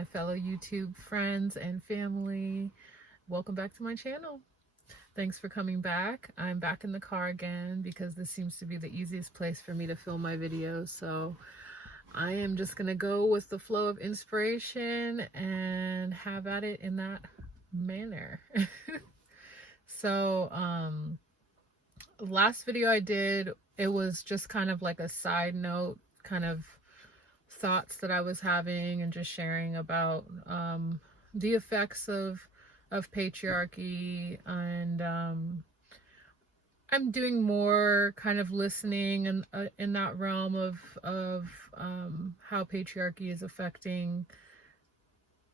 my fellow YouTube friends and family. Welcome back to my channel. Thanks for coming back. I'm back in the car again because this seems to be the easiest place for me to film my videos. So I am just gonna go with the flow of inspiration and have at it in that manner. So last video I did, it was just kind of like a side note, kind of thoughts that I was having and just sharing about the effects of patriarchy, and I'm doing more kind of listening in that realm of how patriarchy is affecting,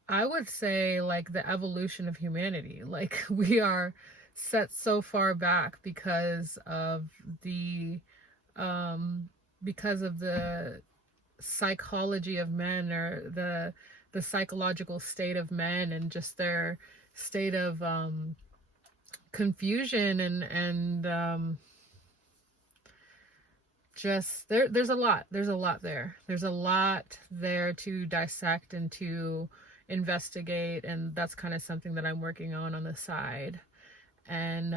I would say, like the evolution of humanity. Like we are set so far back because of the psychology of men, or the psychological state of men, and just their state of confusion, and just there's a lot there to dissect and to investigate, and that's kind of something that I'm working on the side. And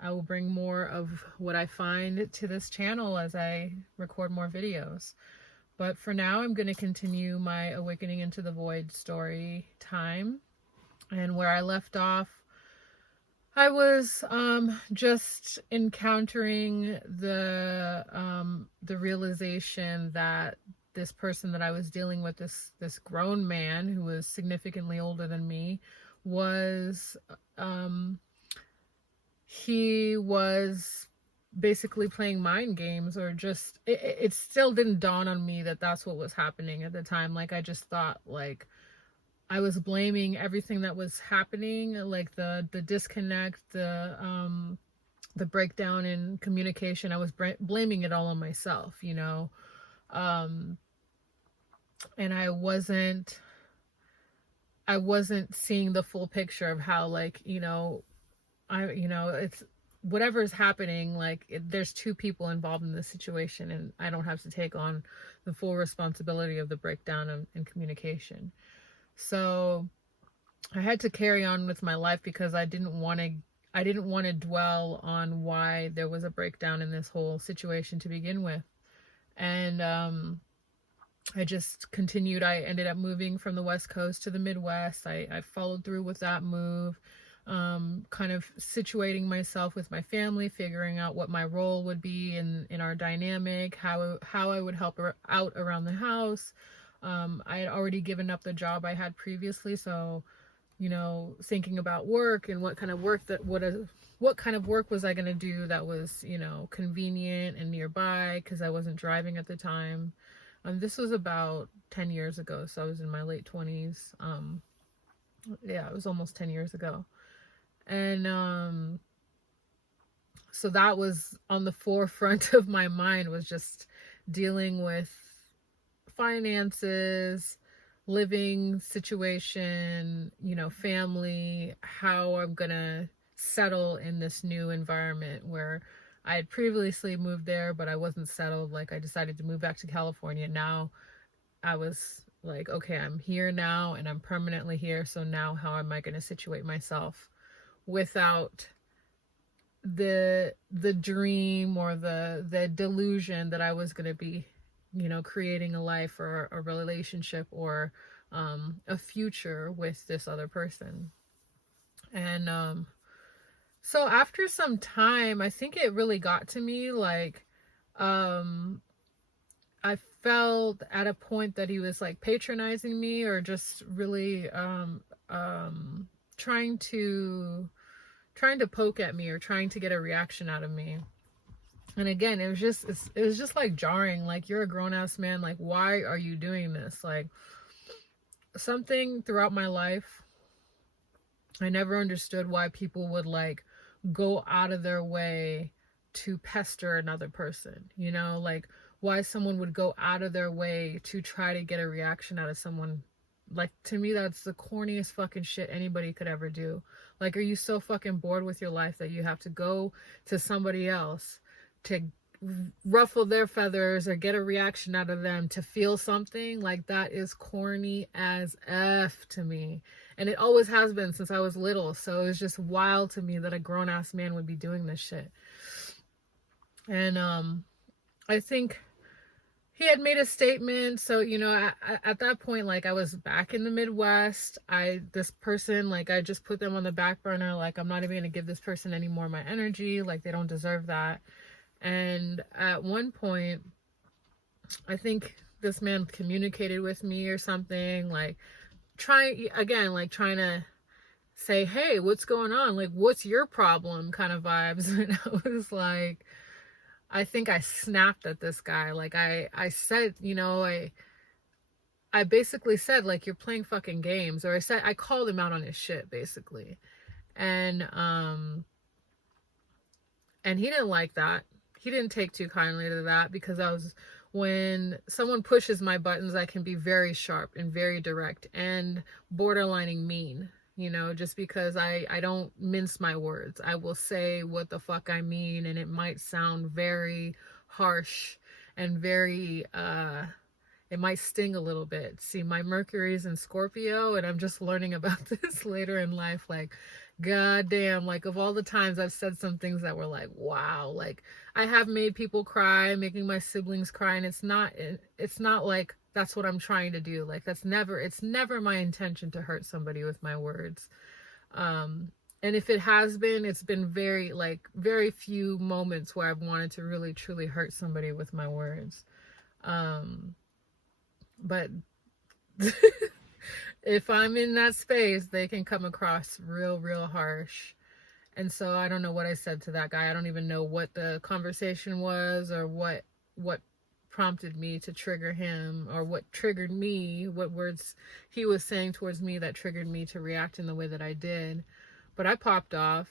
I will bring more of what I find to this channel as I record more videos. But for now, I'm going to continue my Awakening into the Void story time. And where I left off, I was just encountering the realization that this person that I was dealing with, this grown man who was significantly older than me, was he was basically playing mind games, or just it still didn't dawn on me that that's what was happening at the time. Like I just thought, like, I was blaming everything that was happening, like the disconnect, the breakdown in communication. I was blaming it all on myself, you know. And I wasn't seeing the full picture of how, like, it's whatever is happening, like there's two people involved in this situation, and I don't have to take on the full responsibility of the breakdown in communication. So I had to carry on with my life because I didn't want to dwell on why there was a breakdown in this whole situation to begin with. And I just continued. I ended up moving from the West Coast to the Midwest. I followed through with that move. Kind of situating myself with my family, figuring out what my role would be in our dynamic, how I would help her out around the house. I had already given up the job I had previously, so thinking about work and what kind of work was I going to do that was convenient and nearby, because I wasn't driving at the time. This was about 10 years ago, so I was in my late 20s. Yeah, it was almost 10 years ago. And so that was on the forefront of my mind, was just dealing with finances, living situation, family, how I'm gonna settle in this new environment where I had previously moved there, but I wasn't settled. Like I decided to move back to California. Now I was like, okay, I'm here now and I'm permanently here. So now how am I going to situate myself without the dream or the delusion that I was going to be, creating a life or a relationship or a future with this other person. And so after some time, I think it really got to me, like I felt at a point that he was like patronizing me, or just really trying to poke at me, or trying to get a reaction out of me. And again, it was just like jarring. Like, you're a grown-ass man, like, why are you doing this? Like, something throughout my life, I never understood why people would like go out of their way to pester another person, like why someone would go out of their way to try to get a reaction out of someone. Like, to me, that's the corniest fucking shit anybody could ever do. Like, are you so fucking bored with your life that you have to go to somebody else to ruffle their feathers or get a reaction out of them to feel something, like that is corny as F to me. And it always has been since I was little. So it's just wild to me that a grown ass man would be doing this shit. And I think he had made a statement. So, you know, at that point, like, I was back in the Midwest. This person, like, I just put them on the back burner. Like, I'm not even going to give this person any more of my energy. Like, they don't deserve that. And at one point, I think this man communicated with me or something, like, trying to say, hey, what's going on? Like, what's your problem kind of vibes. And I was like, I think I snapped at this guy. Like, I said, you know, I basically said, like, you're playing fucking games. Or I called him out on his shit, basically. And he didn't like that. He didn't take too kindly to that, because when someone pushes my buttons, I can be very sharp and very direct and borderlining mean, you know, just because I don't mince my words. I will say what the fuck I mean, and it might sound very harsh and very, it might sting a little bit. See, my Mercury's in Scorpio, and I'm just learning about this later in life. Like, goddamn, like, of all the times I've said some things that were like, wow, like, I have made people cry, making my siblings cry, and it's not like that's what I'm trying to do. Like, it's never my intention to hurt somebody with my words. And if it has been, it's been very few moments where I've wanted to really truly hurt somebody with my words. But if I'm in that space, they can come across real harsh. And so I don't know what I said to that guy. I don't even know what the conversation was, or what prompted me to trigger him, or what triggered me, what words he was saying towards me that triggered me to react in the way that I did. But I popped off,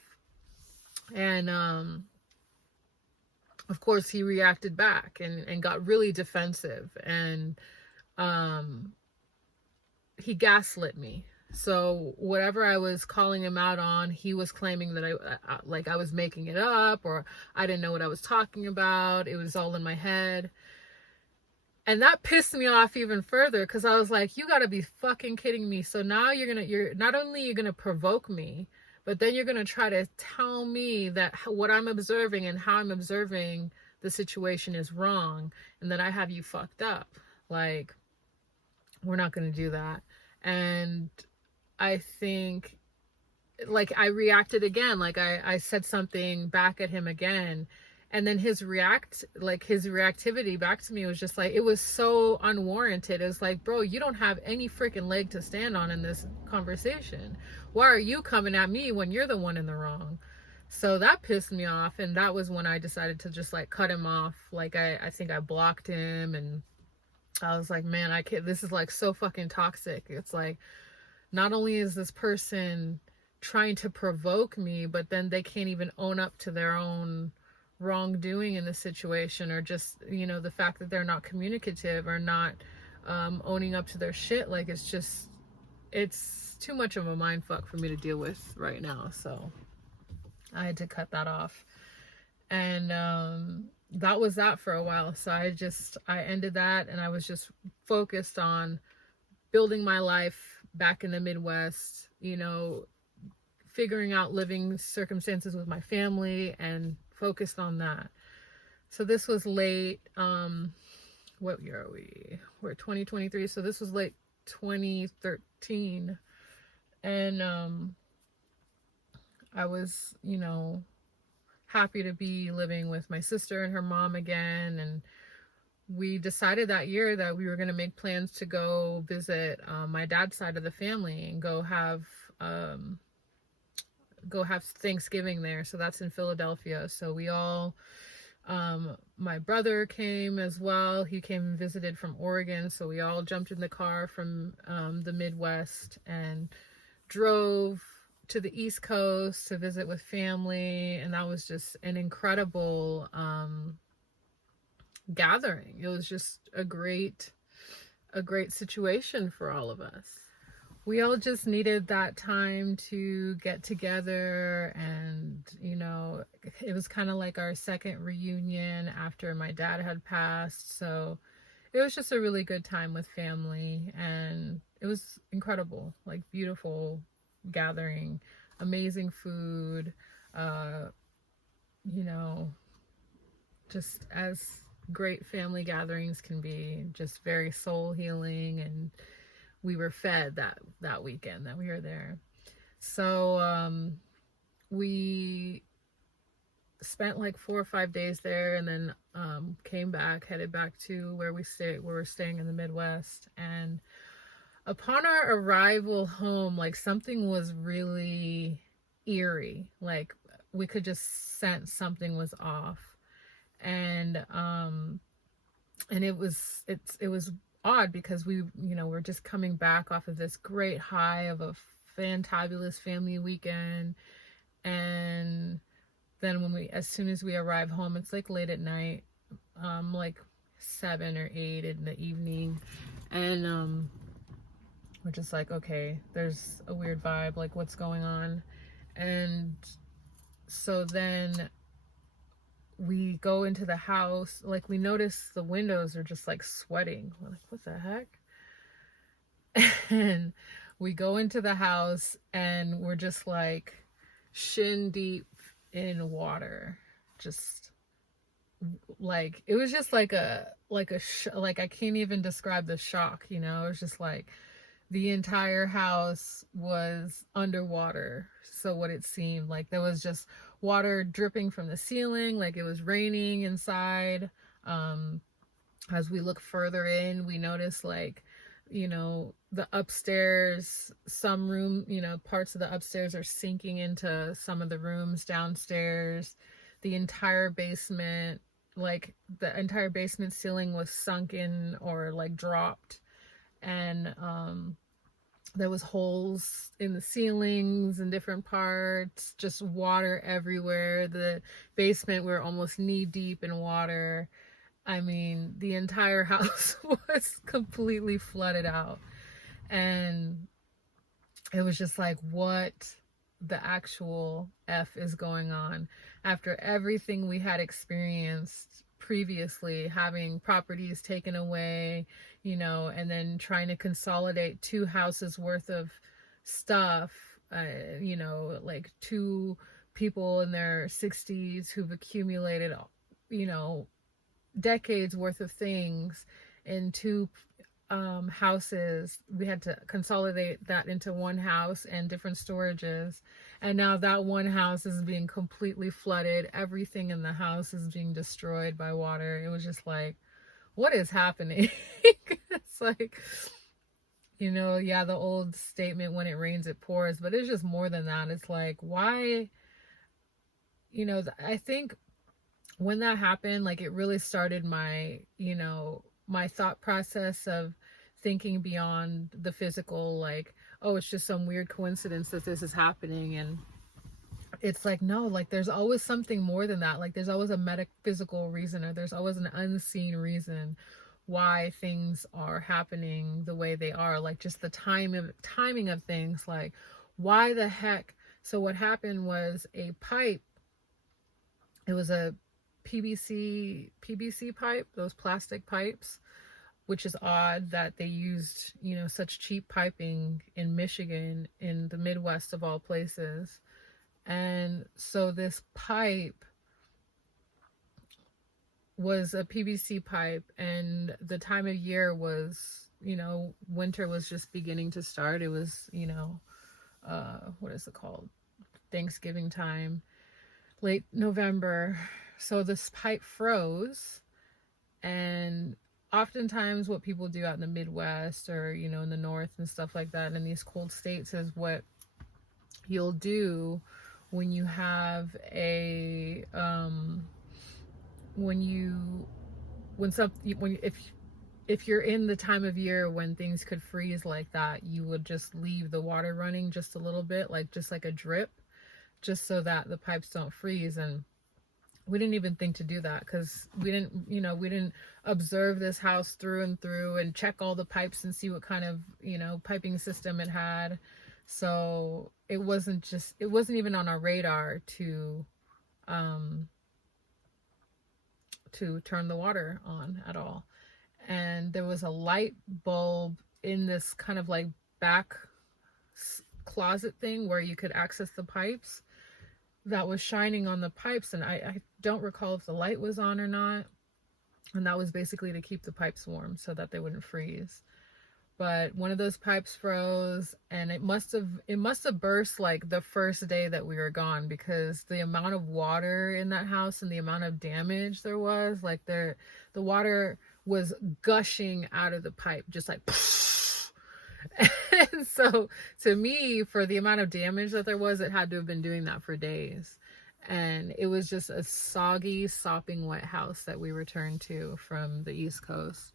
and of course he reacted back and got really defensive, and he gaslit me. So whatever I was calling him out on, he was claiming that I was making it up, or I didn't know what I was talking about. It was all in my head. And that pissed me off even further, because I was like, you gotta be fucking kidding me. So now you're not only you're gonna provoke me, but then you're gonna try to tell me that what I'm observing and how I'm observing the situation is wrong, and that I have you fucked up. Like, we're not gonna do that. And I think, like, I reacted again. Like, I said something back at him again, and then his reactivity back to me was just like, it was so unwarranted. It was like, bro, you don't have any freaking leg to stand on in this conversation. Why are you coming at me when you're the one in the wrong? So that pissed me off, and that was when I decided to just, like, cut him off. Like, I think I blocked him, and I was like, man, I can't, this is, like, so fucking toxic. It's like, not only is this person trying to provoke me, but then they can't even own up to their own wrongdoing in the situation, or just, you know, the fact that they're not communicative, or not owning up to their shit. Like, it's too much of a mind fuck for me to deal with right now. So I had to cut that off. And that was that for a while. So I ended that, and I was just focused on building my life back in the Midwest, you know, figuring out living circumstances with my family, and focused on that. So this was late, what year are we? We're 2023. So this was late 2013. And I was, you know, happy to be living with my sister and her mom again. And we decided that year that we were going to make plans to go visit my dad's side of the family, and go have Thanksgiving there. So that's in Philadelphia. So we all, my brother came as well. He came and visited from Oregon. So we all jumped in the car from the Midwest and drove to the East Coast to visit with family. And that was just an incredible gathering. It was just a great situation for all of us. we all just needed that time to get together. And it was kind of like our second reunion after my dad had passed, so it was just a really good time with family, and it was incredible, like beautiful gathering, amazing food, uh you know just as great family gatherings can be, just very soul healing. And we were fed that weekend that we were there. So we spent like 4 or 5 days there, and then came back, headed back to where we're staying in the Midwest. And upon our arrival home, like something was really eerie. Like we could just sense something was off. And it was odd because we're just coming back off of this great high of a fantabulous family weekend. And then as soon as we arrive home, it's like late at night, like 7 or 8 in the evening. And we're just like, okay, there's a weird vibe, like what's going on? And so then we go into the house, like we notice the windows are just like sweating. We're like, what the heck? And we go into the house, and we're just like shin deep in water. Just like, it was just like like I can't even describe the shock. It was just like the entire house was underwater. So what it seemed like, there was just water dripping from the ceiling, like it was raining inside. As we look further in, we notice like, the upstairs, some room, parts of the upstairs are sinking into some of the rooms downstairs. The entire basement, like the entire basement ceiling was sunken or like dropped. And there was holes in the ceilings in different parts, just water everywhere. The basement, we're almost knee deep in water. I mean, the entire house was completely flooded out. And it was just like, what the actual F is going on? After everything we had experienced previously, having properties taken away, and then trying to consolidate 2 houses worth of stuff, like 2 people in their 60s who've accumulated, decades worth of things in 2 houses. We had to consolidate that into 1 house and different storages. And now that 1 house is being completely flooded. Everything in the house is being destroyed by water. It was just like, what is happening? It's like, yeah, the old statement, when it rains, it pours, but it's just more than that. It's like, why, I think when that happened, like it really started my, my thought process of thinking beyond the physical, like, oh, it's just some weird coincidence that this is happening. And it's like, no, like there's always something more than that. Like there's always a metaphysical reason, or there's always an unseen reason why things are happening the way they are. Like just the timing of things, like why the heck. So what happened was a pipe, it was a PVC pipe, those plastic pipes, which is odd that they used, such cheap piping in Michigan, in the Midwest of all places. And so this pipe was a PVC pipe, and the time of year was, winter was just beginning to start. It was, what is it called? Thanksgiving time, late November. So this pipe froze. And oftentimes what people do out in the Midwest, or in the North and stuff like that, in these cold states, is what you'll do when you have a if you're in the time of year when things could freeze like that, you would just leave the water running just a little bit, like just like a drip, just so that the pipes don't freeze. And we didn't even think to do that because we didn't observe this house through and through and check all the pipes and see what kind of, piping system it had. So it wasn't even on our radar um to turn the water on at all. And there was a light bulb in this kind of like back closet thing where you could access the pipes that was shining on the pipes, and I don't recall if the light was on or not. And that was basically to keep the pipes warm so that they wouldn't freeze. But one of those pipes froze, and it must have burst like the first day that we were gone, because the amount of water in that house and the amount of damage there was, like the water was gushing out of the pipe just like and so to me, for the amount of damage that there was, it had to have been doing that for days. And it was just a soggy, sopping wet house that we returned to from the East Coast.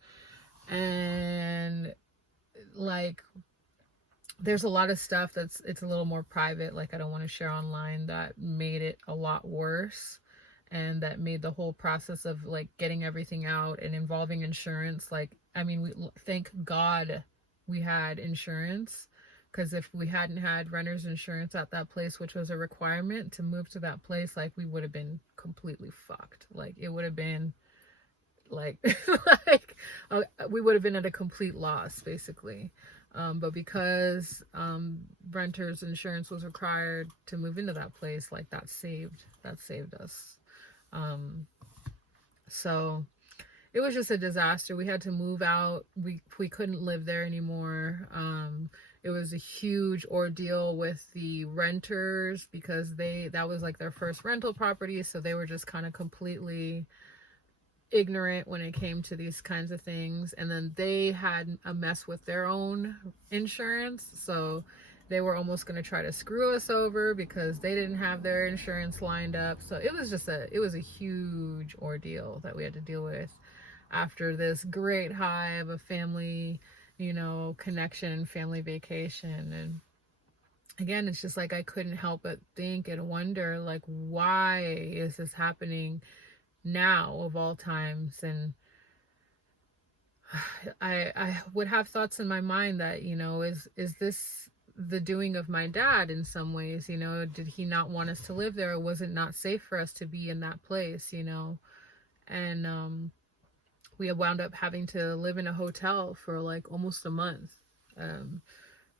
And like, there's a lot of stuff it's a little more private, like I don't want to share online, that made it a lot worse, and that made the whole process of like getting everything out and involving insurance, like, I mean, thank God we had insurance, because if we hadn't had renter's insurance at that place, which was a requirement to move to that place, like we would have been completely fucked. Like it would have been like like we would have been at a complete loss basically. But because renter's insurance was required to move into that place, like that saved us. So it was just a disaster. We had to move out. We couldn't live there anymore. It was a huge ordeal with the renters, because that was like their first rental property, so they were just kind of completely ignorant when it came to these kinds of things. And then they had a mess with their own insurance, so they were almost going to try to screw us over because they didn't have their insurance lined up. So it was a huge ordeal that we had to deal with after this great high of a family, connection and family vacation. And again, it's just like I couldn't help but think and wonder, like, why is this happening now of all times? And I would have thoughts in my mind that, is this the doing of my dad in some ways? Did he not want us to live there, or was it not safe for us to be in that place? And we had wound up having to live in a hotel for like almost a month,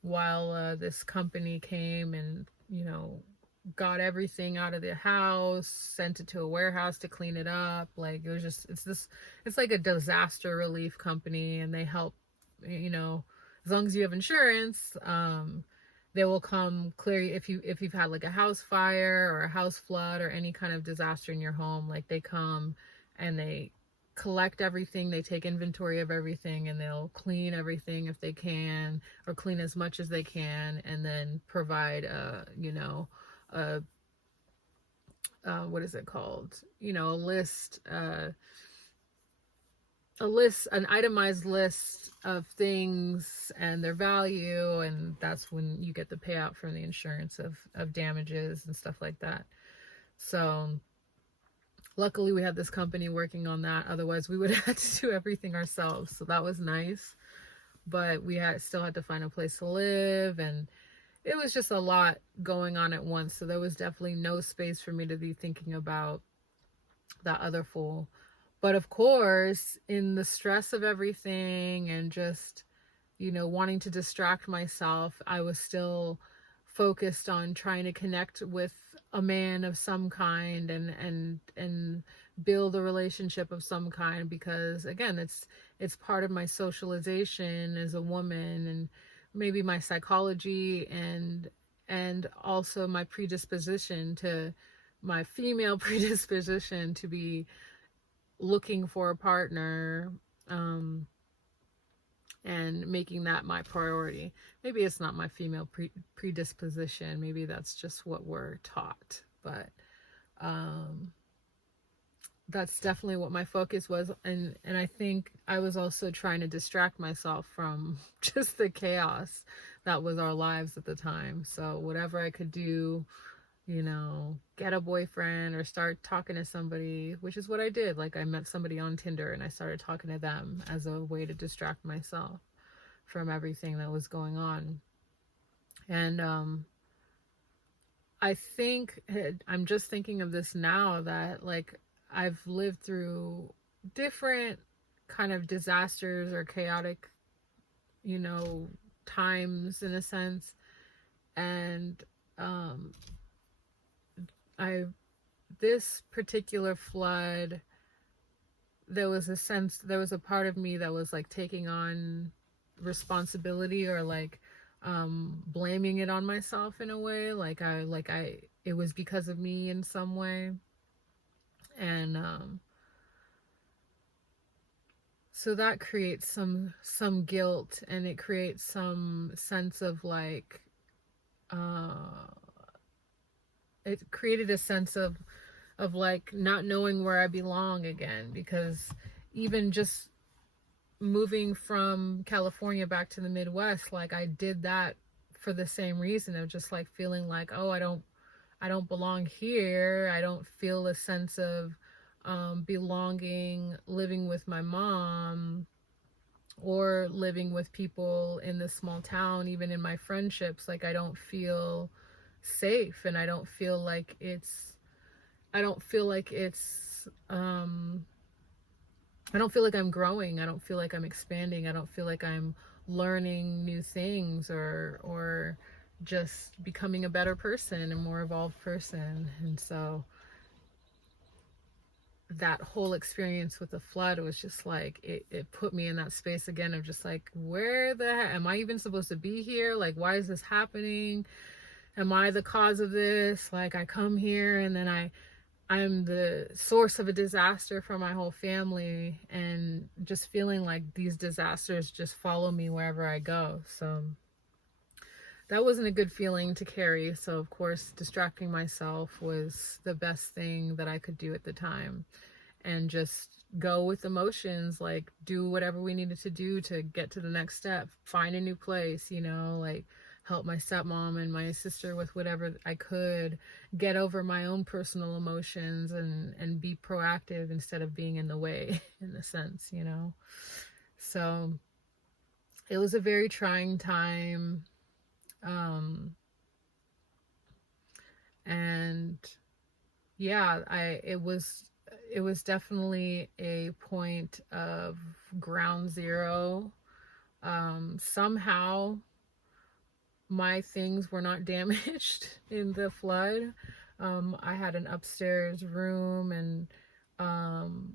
while this company came and got everything out of the house, sent it to a warehouse to clean it up. Like it's like a disaster relief company, and they help, as long as you have insurance, they will come clear if you've had like a house fire or a house flood or any kind of disaster in your home. Like they come and they collect everything, they take inventory of everything, and they'll clean everything if they can, or clean as much as they can, and then provide what is it called? An itemized list of things and their value, and that's when you get the payout from the insurance of damages and stuff like that. So luckily we had this company working on that, otherwise we would have had to do everything ourselves. So that was nice, but we still had to find a place to live, and it was just a lot going on at once. So there was definitely no space for me to be thinking about that other fool. But of course, in the stress of everything and just, wanting to distract myself, I was still focused on trying to connect with a man of some kind, and build a relationship of some kind, because again, it's part of my socialization as a woman, and maybe my psychology, and also my female predisposition to be looking for a partner, and making that my priority. Maybe it's not my female predisposition, maybe that's just what we're taught, but that's definitely what my focus was. And I think I was also trying to distract myself from just the chaos that was our lives at the time. So whatever I could do, get a boyfriend or start talking to somebody, which is what I did. Like, I met somebody on Tinder and I started talking to them as a way to distract myself from everything that was going on. And I think I'm just thinking of this now that, like, I've lived through different kind of disasters or chaotic, you know, times in a sense. And um, I, this particular flood, there was a part of me that was like taking on responsibility, or like blaming it on myself in a way, like it was because of me in some way. And so that creates some guilt, and it creates some sense of like uh it created a sense of like not knowing where I belong again, because even just moving from California back to the Midwest, like I did that for the same reason of just like feeling like, oh, I don't belong here. I don't feel a sense of belonging living with my mom, or living with people in this small town. Even in my friendships, like I don't feel safe, and I don't feel like it's I don't feel like I'm growing. I don't feel like I'm expanding. I don't feel like I'm learning new things, or just becoming a better person, a more evolved person. And so that whole experience with the flood was just like, it put me in that space again of just like, where the heck am I even supposed to be here? Like, why is this happening? Am I the cause of this? Like, I come here and then I'm the source of a disaster for my whole family, and just feeling like these disasters just follow me wherever I go. So that wasn't a good feeling to carry. So of course, distracting myself was the best thing that I could do at the time, and just go with emotions, like do whatever we needed to do to get to the next step, find a new place, like help my stepmom and my sister with whatever I could, get over my own personal emotions, and be proactive instead of being in the way in a sense. So it was a very trying time. Um, and yeah, it was definitely a point of ground zero. Somehow my things were not damaged in the flood. I had an upstairs room, and um,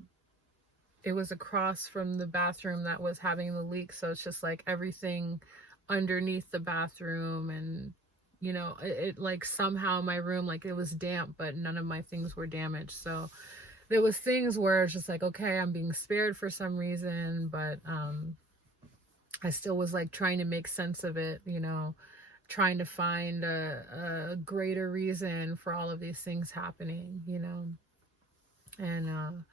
it was across from the bathroom that was having the leak. So it's just like everything underneath the bathroom, and it like somehow my room, like, it was damp, but none of my things were damaged. So there was things where it's just like, okay, I'm being spared for some reason, but I still was like trying to make sense of it, trying to find a greater reason for all of these things happening. And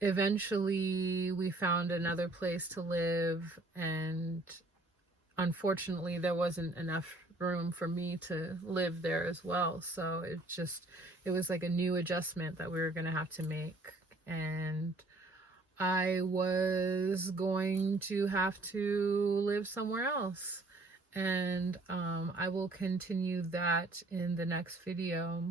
eventually we found another place to live, and unfortunately there wasn't enough room for me to live there as well. So it was like a new adjustment that we were going to have to make. And I was going to have to live somewhere else. And I will continue that in the next video,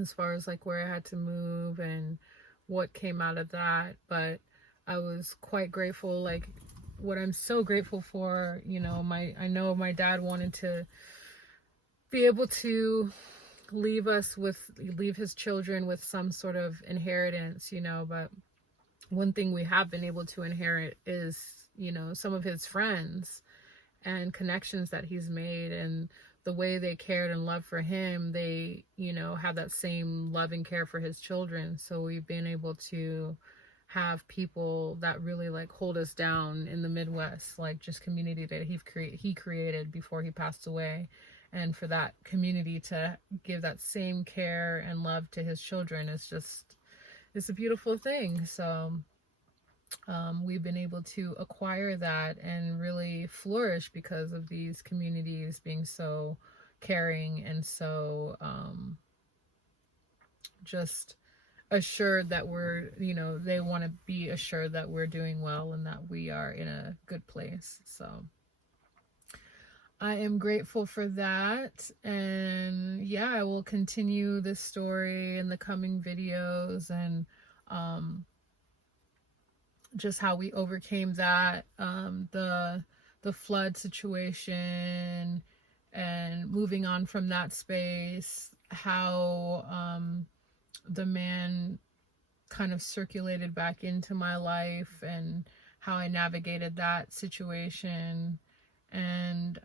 as far as like where I had to move and what came out of that. But I was quite grateful. Like, what I'm so grateful for, I know my dad wanted to be able to leave his children with some sort of inheritance, but one thing we have been able to inherit is, some of his friends and connections that he's made, and the way they cared and loved for him. They, have that same love and care for his children. So we've been able to have people that really like hold us down in the Midwest, like just community that he created before he passed away. And for that community to give that same care and love to his children it's a beautiful thing. So we've been able to acquire that and really flourish because of these communities being so, caring and so just assured that we're, you know, they want to be assured that we're doing well and that we are in a good place. So I am grateful for that. And yeah, I will continue this story in the coming videos and just how we overcame that, the flood situation and moving on from that space, how the man kind of circulated back into my life and how I navigated that situation. And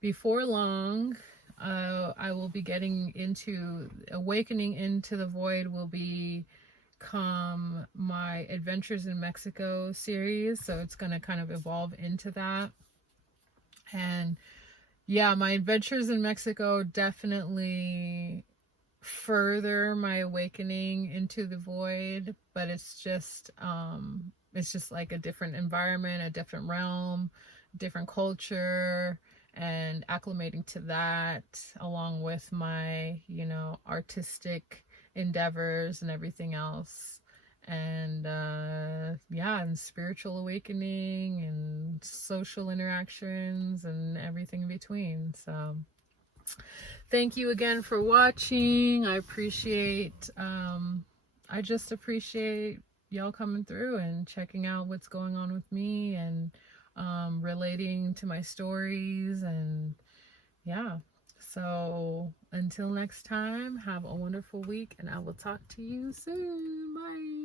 before long, I will be getting into Awakening into the Void will become my Adventures in Mexico series. So it's going to kind of evolve into that. And yeah, my adventures in Mexico definitely further my awakening into the void, but it's just like a different environment, a different realm, different culture, and acclimating to that along with my, you know, artistic endeavors and everything else. And yeah, and spiritual awakening and social interactions and everything in between. So thank you again for watching. I just appreciate y'all coming through and checking out what's going on with me and relating to my stories. And yeah, so until next time, have a wonderful week and I will talk to you soon. Bye.